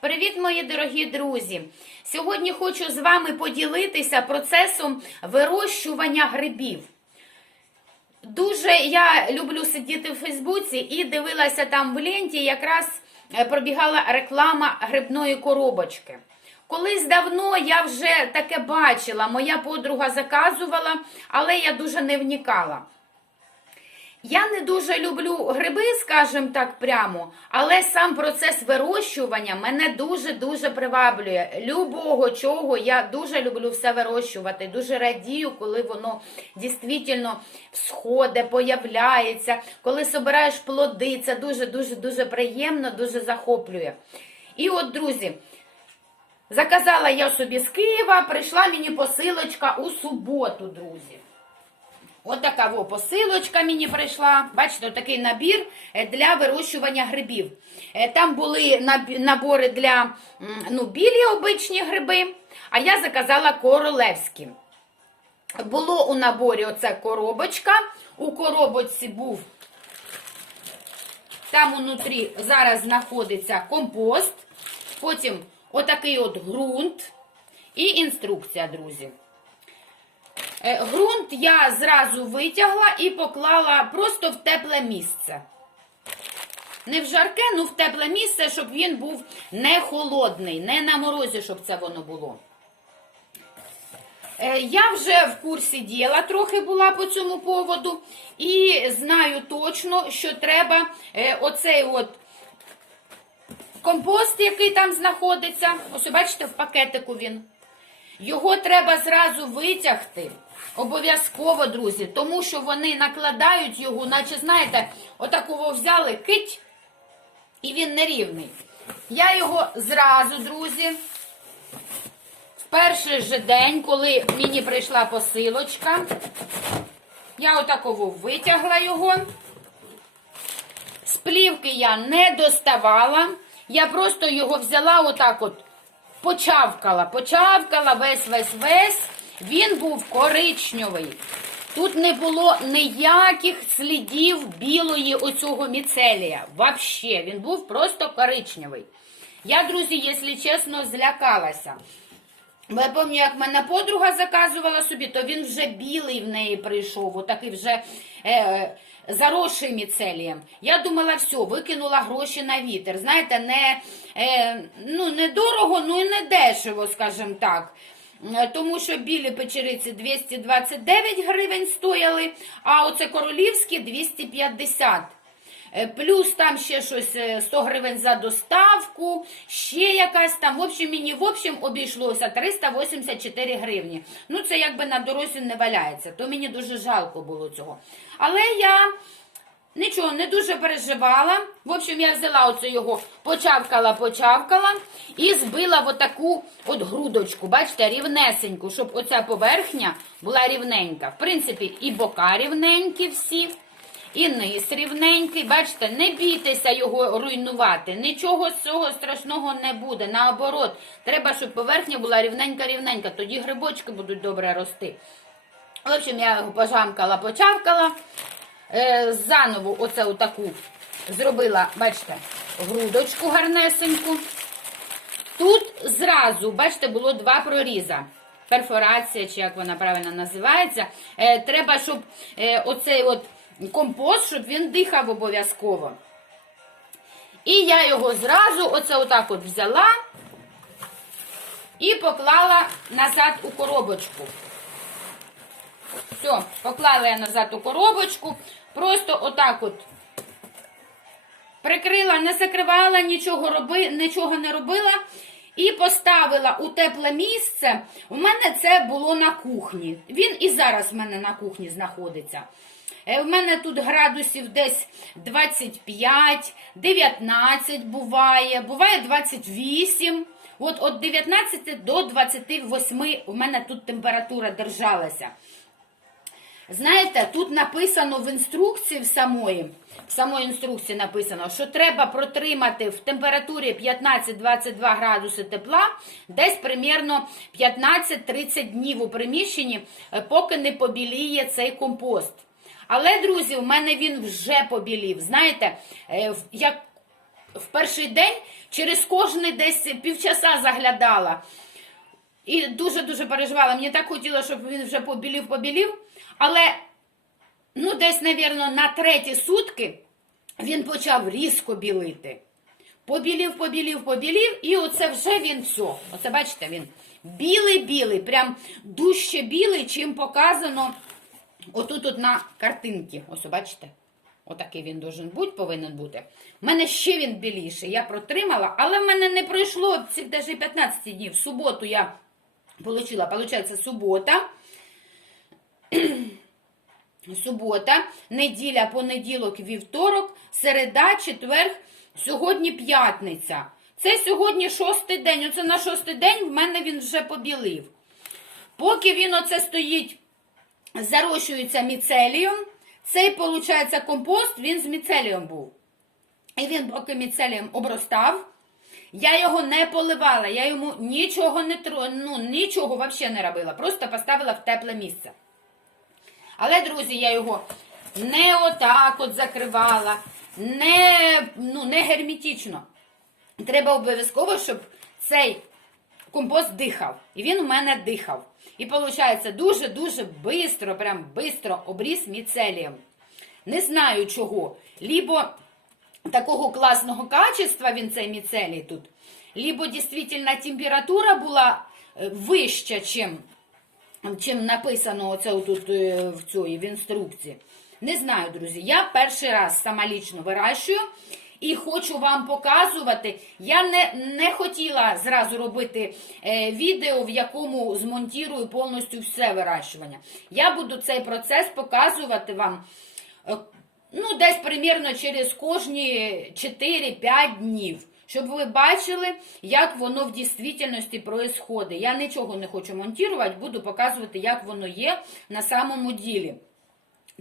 Привіт, мої дорогі друзі! Сьогодні хочу з вами поділитися процесом вирощування грибів. Дуже я люблю сидіти в Фейсбуці і дивилася там в ленті, якраз е, пробігала реклама грибної коробочки. Колись давно я вже таке бачила, моя подруга заказувала, але я дуже не вникала. Я не дуже люблю гриби, скажімо так прямо, але сам процес вирощування мене дуже-дуже приваблює. Любого чого я дуже люблю все вирощувати. Дуже радію, коли воно дійсно всходить, появляється, коли собираєш плоди. Це дуже-дуже дуже приємно, дуже захоплює. І от, друзі, заказала я собі з Києва, прийшла мені посилочка у суботу, друзі. От така во посилочка мені прийшла. Бачите, такий набір е, для вирощування грибів. Е, Там були набори для ну, білі обичні гриби, а я заказала королевські. Було у наборі оце коробочка. У коробочці був там унутрі зараз знаходиться компост, потім отакий от ґрунт і інструкція, друзі. Е, Ґрунт я зразу витягла і поклала просто в тепле місце. Не в жарке, ну в тепле місце, щоб він був не холодний, не на морозі, щоб це воно було. Е, Я вже в курсі діла трохи була по цьому поводу, і знаю точно, що треба е, оцей от компост, який там знаходиться. Ось бачите, в пакетику він. Його треба зразу витягти. Обов'язково, друзі, тому що вони накладають його, наче, знаєте, отакого взяли кить, і він нерівний. Я його зразу, друзі, в перший же день, коли мені прийшла посилочка, я отаково витягла його. З плівки я не доставала. Я просто його взяла отак от, почавкала, почавкала весь, весь, весь. Він був коричневий. Тут не було ніяких слідів білої оцього міцелія. Вообще, він був просто коричневий. Я, друзі, якщо чесно, злякалася. Бо я пам'ятаю, як мене подруга заказувала собі, то він вже білий в неї прийшов, отакий вже е, заросший міцелієм. Я думала, все, викинула гроші на вітер. Знаєте, не, е, ну, не дорого, ну і не дешево, скажімо так. Е, Тому що білі печериці 229 гривень стояли, а оце королівські 250. Е, Плюс там ще щось е, 100 гривень за доставку, ще якась там. В общем, мені в общем обійшлося 384 гривні. Ну, це якби на дорозі не валяється, то мені дуже жалко було цього. Але я нічого не дуже переживала. В общем, я взяла оце його, почавкала, почавкала і збила отаку от грудочку, бачите, рівнесеньку, щоб оця поверхня була рівненька. В принципі, і бока рівненькі всі. І низ рівненький, бачите, не бійтеся його руйнувати. Нічого з цього страшного не буде. Наоборот, треба, щоб поверхня була рівненька-рівненька, тоді грибочки будуть добре рости. В общем, я його пожамкала, почавкала. Е, заново оце отаку зробила, бачите, грудочку гарнесеньку. Тут зразу, бачите, було два проріза. Перфорація, чи як вона правильно називається. Е, треба, щоб е, оцей от компост, щоб він дихав обов'язково. І я його зразу, оце отак от взяла і поклала назад у коробочку. Все, поклала я назад у коробочку. Просто отак от прикрила, не закривала, нічого, роби, нічого не робила. І поставила у тепле місце. У мене це було на кухні. Він і зараз в мене на кухні знаходиться. Е, В мене тут градусів десь 25, 19 буває, буває 28. От від 19 до 28 у мене тут температура держалася. Знаєте, тут написано в інструкції в самої, в самої інструкції написано, що треба протримати в температурі 15-22 градуси тепла десь примірно 15-30 днів у приміщенні, е, поки не побіліє цей компост. Але, друзі, у мене він вже побілів. Знаєте, е, в- як в перший день через кожний десь півчаса заглядала. І дуже-дуже переживала. Мені так хотілося, щоб він вже побілів, побілів. Але, ну, десь, навірно, на треті сутки він почав різко білити. Побілів, побілів, побілів, і оце вже він все. Оце бачите, він білий-білий, прям дужче білий, чим показано отут от на картинці. Ось, бачите? Отакий він должен бути, повинен бути. У мене ще він біліший. Я протримала, але в мене не пройшло цих навіть 15 днів. В суботу я получила, получається, субота. Субота, неділя, понеділок, вівторок, середа, четверг, сьогодні п'ятниця. Це сьогодні шостий день. Оце на шостий день в мене він вже побілив. Поки він оце стоїть, зарощується міцелієм, цей, виходить, компост, він з міцелієм був. І він, поки міцелієм обростав, я його не поливала, я йому нічого не ну, нічого взагалі не робила, просто поставила в тепле місце. Але, друзі, я його не отак от закривала, не, ну, не герметично. Треба обов'язково, щоб цей компост дихав. І він у мене дихав. І виходить, дуже-дуже швидко, прям швидко обріз міцелієм. Не знаю чого. Лібо такого класного качества він цей міцелій тут, либо дійсно температура була е, вища, чим чим написано оце тут е, в цій в інструкції. Не знаю, друзі. Я перший раз сама лічно вирощую і хочу вам показувати. Я не не хотіла зразу робити е, відео, в якому змонтірую повністю все вирощування. Я буду цей процес показувати вам. е, Ну, десь примірно через кожні 4-5 днів. Щоб ви бачили, як воно в дійсності происходить. Я нічого не хочу монтувати, буду показувати, як воно є на самому ділі.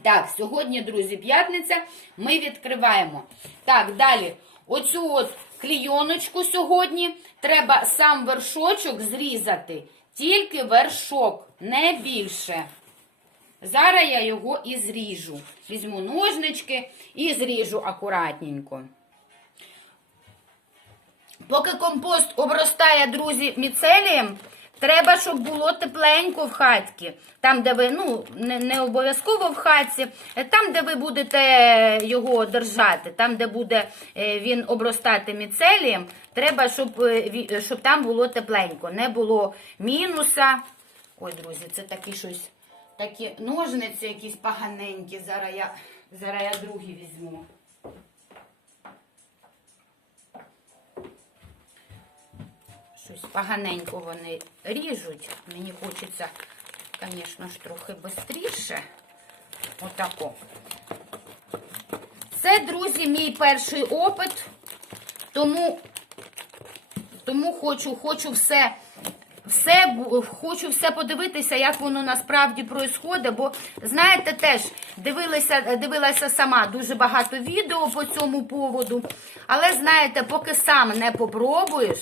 Так, сьогодні, друзі, п'ятниця. Ми відкриваємо. Так, далі. Оцю от клійоночку сьогодні треба сам вершочок зрізати. Тільки вершок, не більше. Зараз я його і зріжу. Візьму ножнички і зріжу акуратненько. Поки компост обростає, друзі, міцелієм, треба, щоб було тепленько в хатці. Там, де ви, ну, не, не обов'язково в хатці, там, де ви будете його держати, там, де буде е, він обростати міцелієм, треба, щоб, е, щоб там було тепленько, не було мінуса. Ой, друзі, це такі щось, такі ножниці якісь поганенькі. Зараз я, зараз я другі візьму. Щось поганенько вони ріжуть. Мені хочеться, звісно ж, трохи швидше. Отако. Це, друзі, мій перший опит. Тому, тому хочу, хочу все. Все хочу все подивитися, як воно насправді происходить, бо знаєте, теж дивилася, дивилася сама дуже багато відео по цьому поводу. Але знаєте, поки сам не попробуєш,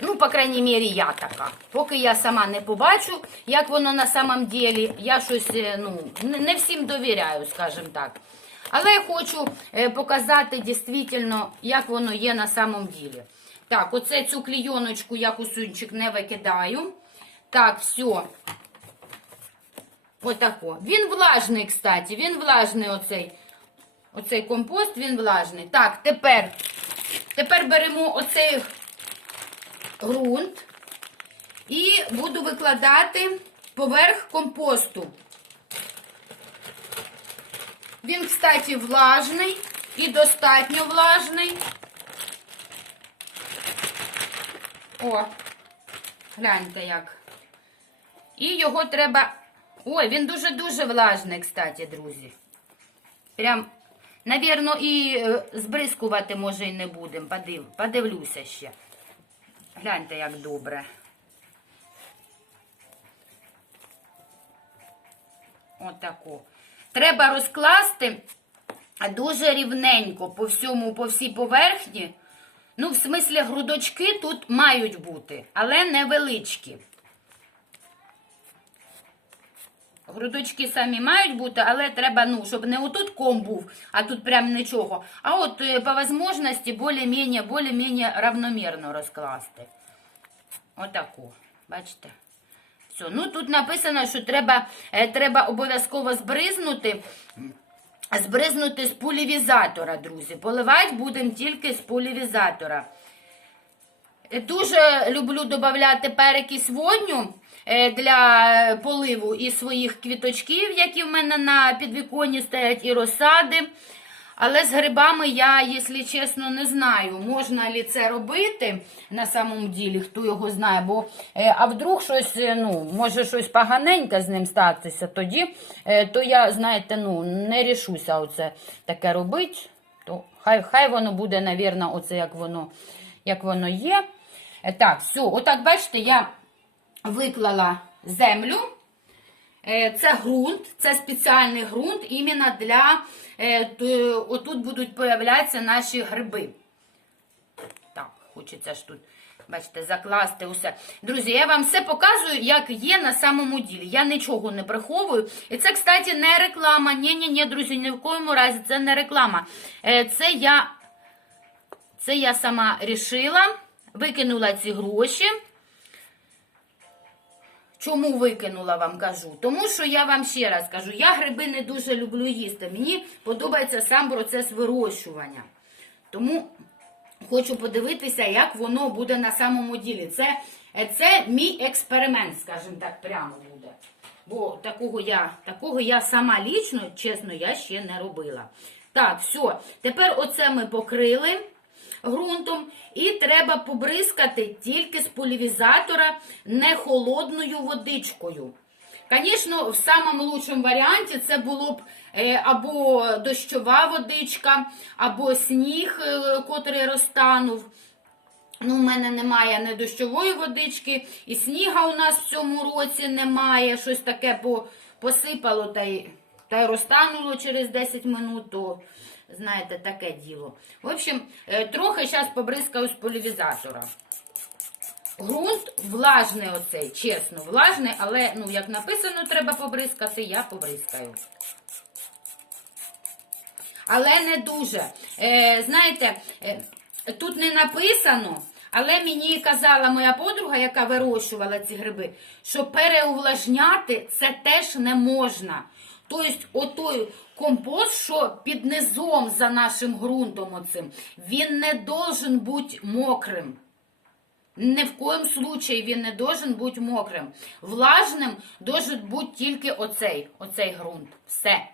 Ну, по крайній мірі, я така. Поки я сама не побачу, як воно на самом ділі, я щось е, ну, не всім довіряю, скажімо так. Але я хочу е, показати дійсно, як воно є на самом ділі. Так, оце цю клійоночку я кусунчик не викидаю. Так, все. Отако. Він влажний, кстати, він влажний оцей, оцей компост, він влажний. Так, тепер, тепер беремо оцей ґрунт і буду викладати поверх компосту. Він, кстати, влажний і достатньо влажний. О, гляньте як. І його треба. Ой, він дуже-дуже влажний, кстати, друзі. Прям, навірно, і е, збризкувати може і не будемо. Подив, подивлюся ще. Гляньте, як добре. Отако. Треба розкласти дуже рівненько по всьому, по всій поверхні. Ну, в смислі, грудочки тут мають бути, але невеличкі. Грудочки самі мають бути, але треба, ну, щоб не отут ком був, а тут прям нічого. А от е, по можливості більш-менш, равномірно розкласти. Отаку. Бачите? Все. Ну тут написано, що треба, е, треба обов'язково збризнути. Збризнути з пулівізатора, друзі. Поливати будемо тільки з пулівізатора. Дуже люблю додати перекись водню для поливу і своїх квіточків, які в мене на підвіконні стоять, і розсади. Але з грибами я, якщо чесно, не знаю, можна ли це робити на самому ділі, хто його знає. Бо е, а вдруг щось, е, ну, може щось поганеньке з ним статися, тоді е, то я, знаєте, ну, не рішуся оце таке робити. То хай, хай воно буде, навірно, оце як воно, як воно є. Е, Так, все, отак, бачите, я виклала землю. Е, Це ґрунт, це спеціальний ґрунт іменно для. е, Отут будуть появлятися наші гриби. Так, хочеться ж тут, бачите, закласти усе. Друзі, я вам все показую, як є на самому ділі. Я нічого не приховую. І це, кстати, не реклама. Ні-ні-ні, друзі, ні в коєму разі це не реклама. Е, Це я, це я сама рішила, викинула ці гроші. Чому викинула вам кажу? Тому що я вам ще раз кажу, я гриби не дуже люблю їсти. Мені подобається сам процес вирощування. Тому хочу подивитися, як воно буде на самому ділі. Це, це мій експеримент, скажімо так, прямо буде. Бо такого я, такого я сама лічно, чесно, я ще не робила. Так, все. Тепер оце ми покрили ґрунтом. І треба побризкати тільки з полівізатора не холодною водичкою. Звісно, в самому лучшому варіанті це було б е, або дощова водичка, або сніг, е, котрий розтанув. Ну, у мене немає не дощової водички, і сніга у нас в цьому році немає. Щось таке посипало та й, та й розтануло через 10 минут. То, знаєте, таке діло. В общем, е, трохи зараз побризкаю з полівізатора. Грунт влажний оцей, чесно, влажний, але, ну, як написано, треба побризкати, я побризкаю. Але не дуже. Е, знаєте, е, тут не написано, але мені казала моя подруга, яка вирощувала ці гриби, що переувлажняти це теж не можна. Тобто, отой компост, що під низом за нашим ґрунтом, оцим, він не должен бути мокрим. Ні в коєму случаї він не должен бути мокрим. Влажним должен бути тільки оцей, оцей ґрунт. Все.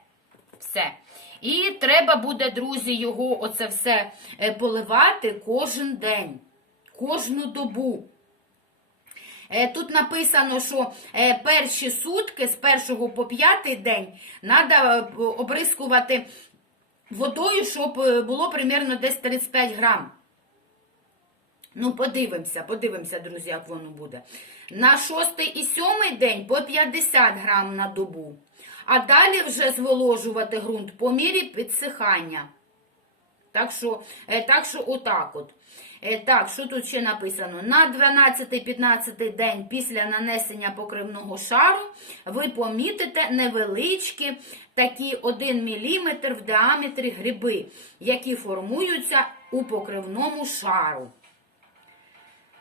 Все. І треба буде, друзі, його оце все е, поливати кожен день, кожну добу. Е, Тут написано, що е, перші сутки з першого по п'ятий день треба обрискувати водою, щоб е, було примерно десь 35 грам. Ну, подивимося, подивимося, друзі, як воно буде. На шостий і сьомий день по 50 грам на добу. А далі вже зволожувати ґрунт по мірі підсихання. Так що, так що отак от. Е, Так, що тут ще написано? На 12-15 день після нанесення покривного шару ви помітите невеличкі такі 1 мм в діаметрі гриби, які формуються у покривному шару.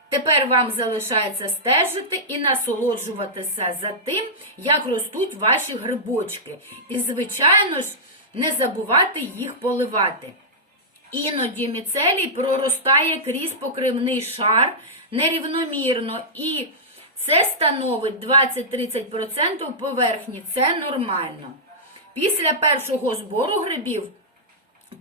Тепер вам залишається стежити і насолоджуватися за тим, як ростуть ваші грибочки. І, звичайно ж, не забувати їх поливати. Іноді міцелій проростає крізь покривний шар нерівномірно, і це становить 20-30% поверхні. Це нормально. Після першого збору грибів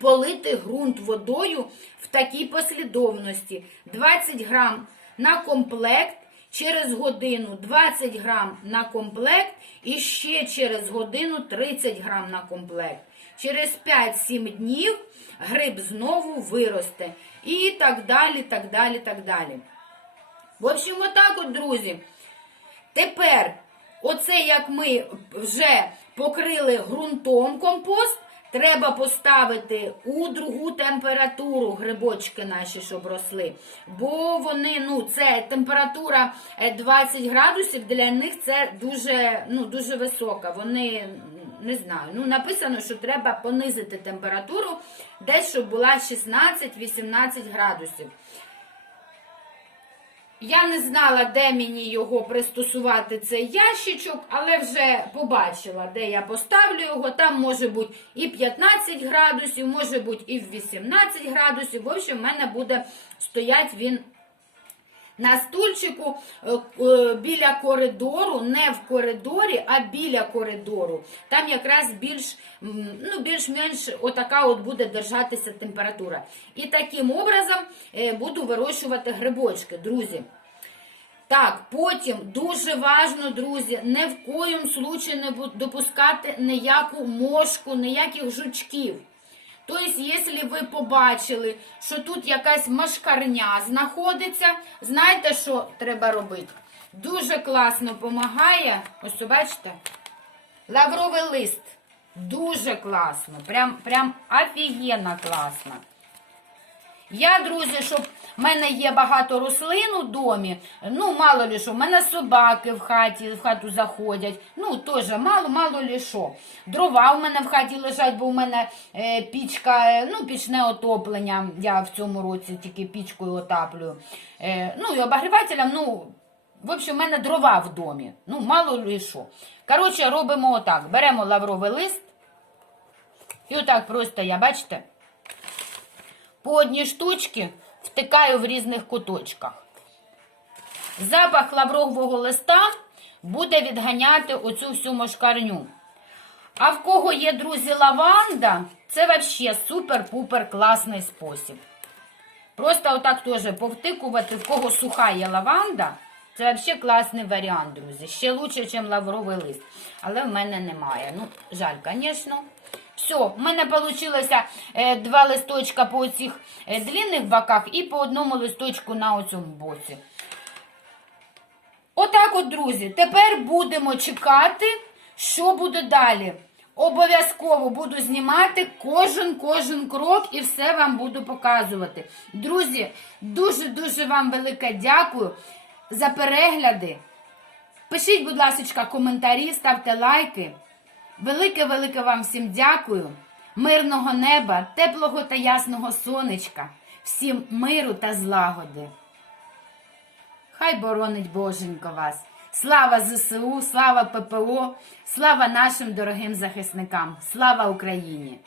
полити ґрунт водою в такій послідовності: 20 грам на комплект через годину, 20 грам на комплект і ще через годину 30 грам на комплект. Через 5-7 днів гриб знову виросте. І так далі, так далі, так далі. В общем, отак от, друзі. Тепер, оце як ми вже покрили ґрунтом компост, треба поставити у другу температуру грибочки наші, щоб росли. Бо вони, ну, це температура е, 20 градусів, для них це дуже, ну, дуже висока. Вони, не знаю, ну, написано, що треба понизити температуру, десь, щоб була 16-18 градусів. Я не знала, де мені його пристосувати, цей ящичок, але вже побачила, де я поставлю його. Там може бути і 15 градусів, може бути і в 18 градусів. В общем, в мене буде стояти він на стульчику е, е, біля коридору, не в коридорі, а біля коридору. Там якраз більш ну, більш-менш отака от буде держатися температура. І таким образом е, буду вирощувати грибочки, друзі. Так, потім дуже важно, друзі, не в коїм случаї не допускати ніяку мошку, ніяких жучків. Тобто, якщо ви побачили, що тут якась машкарня знаходиться, знаєте, що треба робити? Дуже класно допомагає. Ось бачите? Лавровий лист. Дуже класно. Прям, прям офігенно класно. Я, друзі, щоб в мене є багато рослин у домі, ну, мало ли що, в мене собаки в хаті, в хату заходять, ну, теж мало, мало ли що. Дрова в мене в хаті лежать, бо в мене е, пічка, е, ну, пічне отоплення, я в цьому році тільки пічкою отаплюю. Е, ну, і обогрівателем, ну, в общем, в мене дрова в домі, ну, мало ли що. Коротше, робимо отак, беремо лавровий лист, і отак просто, я, бачите, по одній штучці втикаю в різних куточках. Запах лаврового листа буде відганяти оцю всю мошкарню. А в кого є, друзі, лаванда, це взагалі супер-пупер класний спосіб. Просто отак теж повтикувати, в кого суха є лаванда, це взагалі класний варіант, друзі. Ще краще, ніж лавровий лист. Але в мене немає. Ну, жаль, звісно. Все, в мене вийшло два листочка по цих длинних боках і по одному листочку на оцьому боці. Отак от, друзі, тепер будемо чекати, що буде далі. Обов'язково буду знімати кожен кожен крок і все вам буду показувати. Друзі, дуже-дуже вам велике дякую за перегляди. Пишіть, будь ласка, коментарі, ставте лайки. Велике-велике вам всім дякую. Мирного неба, теплого та ясного сонечка, всім миру та злагоди. Хай боронить Боженько вас. Слава ЗСУ, слава ППО, слава нашим дорогим захисникам, слава Україні!